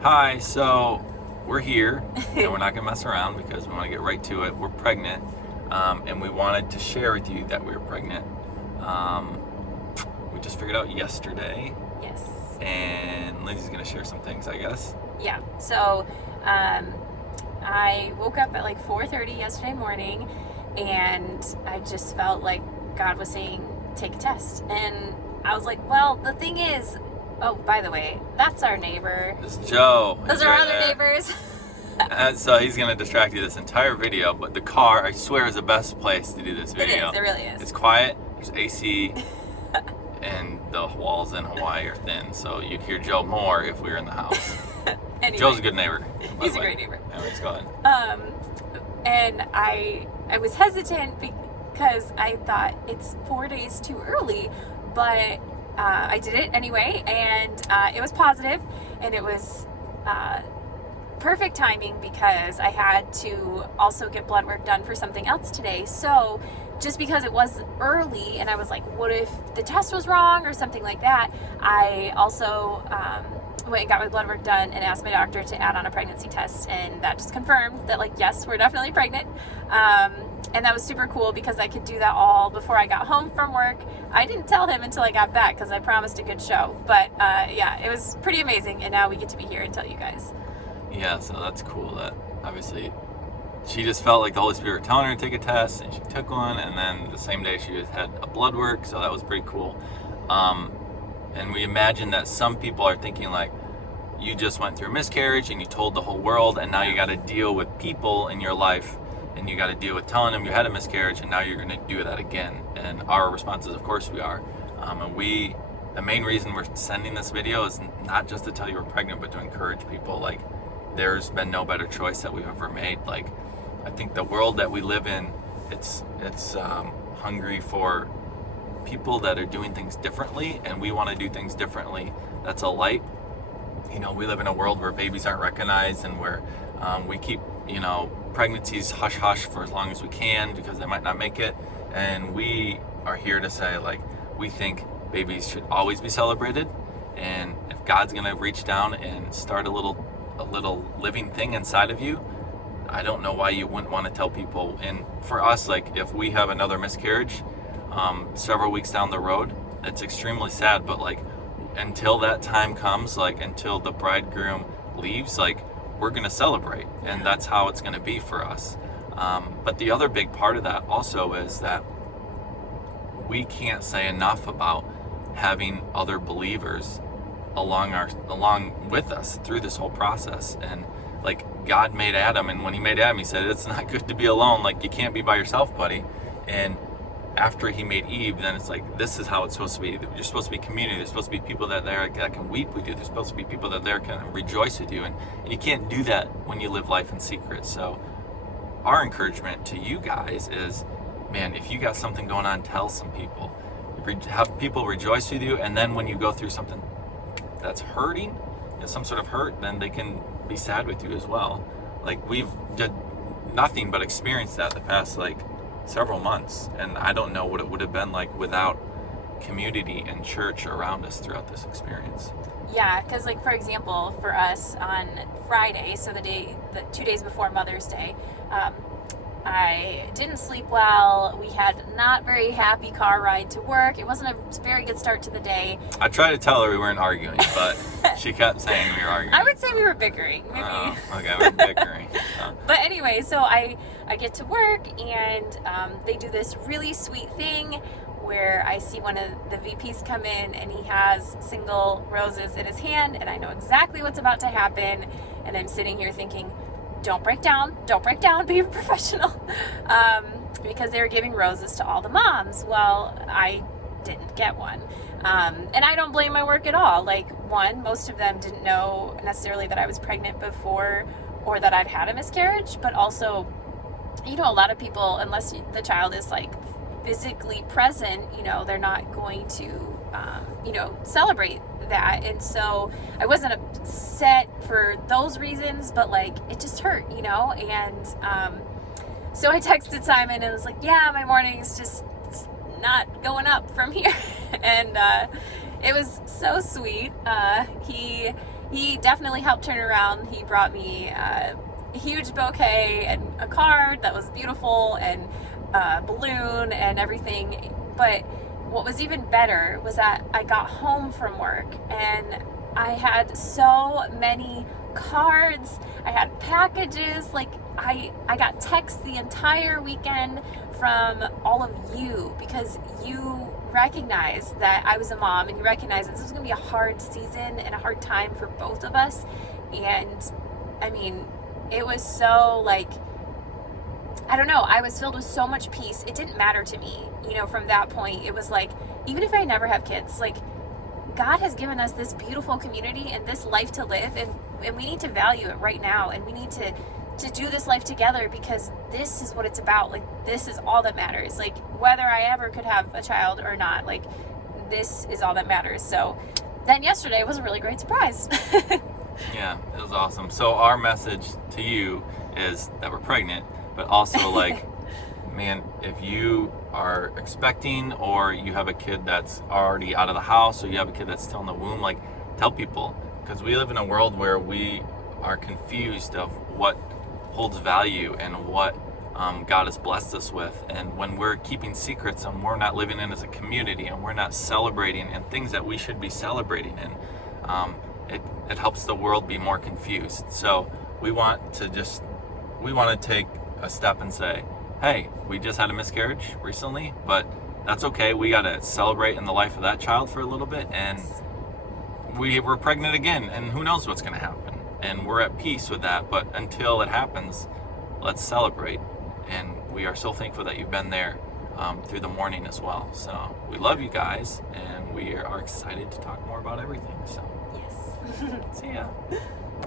Hi, so we're here and we're not gonna mess around because we want to get right to it. We're pregnant, and we wanted to share with you that we were pregnant. We just figured out yesterday, Yes. and Lindsay's gonna share some things, I guess. Yeah. So I woke up at like 4:30 yesterday morning, and I just felt like God was saying, take a test. And I was like, well, the thing is, oh, by the way, that's our neighbor. This is Joe. Those He's are right other there. neighbors. And so he's gonna distract you this entire video, but the car, I swear, is the best place to do this video. It really is. It's quiet, there's AC, and the walls in Hawaii are thin, so you'd hear Joe more if we were in the house. Anyway, Joe's a good neighbor. by he's the a way. great neighbor. Anyways, go ahead. And I was hesitant because I thought it's 4 days too early, but I did it anyway, and it was positive, and it was perfect timing because I had to also get blood work done for something else today. So just because it was early and I was like, what if the test was wrong or something like that, I also went and got my blood work done and asked my doctor to add on a pregnancy test, and that just confirmed that, like, yes, we're definitely pregnant. And that was super cool because I could do that all before I got home from work. I didn't tell him until I got back because I promised a good show, but yeah, it was pretty amazing, and now we get to be here and tell you guys. Yeah, so that's cool that obviously she just felt like the Holy Spirit telling her to take a test, and she took one, and then the same day she had a blood work, so that was pretty cool. And we imagine that some people are thinking like, you just went through a miscarriage and you told the whole world, and now you got to deal with people in your life, and you got to deal with telling them you had a miscarriage, and now you're going to do that again. And our response is, of course we are. The main reason we're sending this video is not just to tell you we're pregnant, but to encourage people. Like, there's been no better choice that we've ever made. Like, I think the world that we live in, it's hungry for people that are doing things differently, and we want to do things differently. That's a light. You know, we live in a world where babies aren't recognized, and where we keep, pregnancies hush hush for as long as we can because they might not make it. And we are here to say, like, we think babies should always be celebrated, and if God's gonna reach down and start a little living thing inside of you, I don't know why you wouldn't want to tell people. And for us, like, if we have another miscarriage several weeks down the road, it's extremely sad, but like, until that time comes, like, until the bridegroom leaves, like, we're gonna celebrate, and that's how it's gonna be for us. But the other big part of that also is that we can't say enough about having other believers along with us through this whole process. And like, God made Adam, and when he made Adam, he said, it's not good to be alone. Like, you can't be by yourself, buddy. And after he made Eve, then it's like, this is how it's supposed to be. You're supposed to be community. There's supposed to be people that can weep with you. There's supposed to be people that can rejoice with you. And you can't do that when you live life in secret. So our encouragement to you guys is, man, if you got something going on, tell some people. Have people rejoice with you, and then when you go through something that's hurting, some sort of hurt, then they can be sad with you as well. Like, we've did nothing but experience that the past like several months, and I don't know what it would have been like without community and church around us throughout this experience. Yeah, because, like, for example, for us on Friday, so the 2 days before Mother's Day, I didn't sleep well. We had not very happy car ride to work. It wasn't a very good start to the day. I tried to tell her we weren't arguing, but she kept saying we were arguing. I would say we were bickering, maybe. Okay, we're bickering. But anyway, so I get to work, and they do this really sweet thing where I see one of the VPs come in, and he has single roses in his hand, and I know exactly what's about to happen. And I'm sitting here thinking, don't break down, be a professional. Because they were giving roses to all the moms. Well, I didn't get one. And I don't blame my work at all. Like, one, most of them didn't know necessarily that I was pregnant before or that I'd had a miscarriage, but also, a lot of people, unless the child is like physically present, they're not going to, celebrate that. And so I wasn't upset for those reasons, but like, it just hurt, and so I texted Simon and was like, yeah, my morning's just not going up from here. And it was so sweet. He he definitely helped turn around. He brought me a huge bouquet and a card that was beautiful and a balloon and everything. But what was even better was that I got home from work and I had so many cards. I had packages. Like I got texts the entire weekend from all of you because you recognized that I was a mom and you recognized that this was going to be a hard season and a hard time for both of us. And I mean, it was so like, I don't know, I was filled with so much peace. It didn't matter to me, you know, from that point. It was like, even if I never have kids, like God has given us this beautiful community and this life to live, and we need to value it right now, and we need to do this life together because this is what it's about. Like, this is all that matters. Like, whether I ever could have a child or not, like, this is all that matters. So then yesterday was a really great surprise. Yeah, it was awesome. So our message to you is that we're pregnant, but also like, man, if you are expecting or you have a kid that's already out of the house or you have a kid that's still in the womb, like, tell people, because we live in a world where we are confused of what holds value and what God has blessed us with. And when we're keeping secrets and we're not living in as a community and we're not celebrating and things that we should be celebrating in, it helps the world be more confused. So we want to take a step and say, hey, we just had a miscarriage recently, but that's okay. We got to celebrate in the life of that child for a little bit, and we're pregnant again, and who knows what's going to happen. And we're at peace with that, but until it happens, let's celebrate. And we are so thankful that you've been there through the morning as well. So we love you guys, and we are excited to talk more about everything. So Yes. see ya.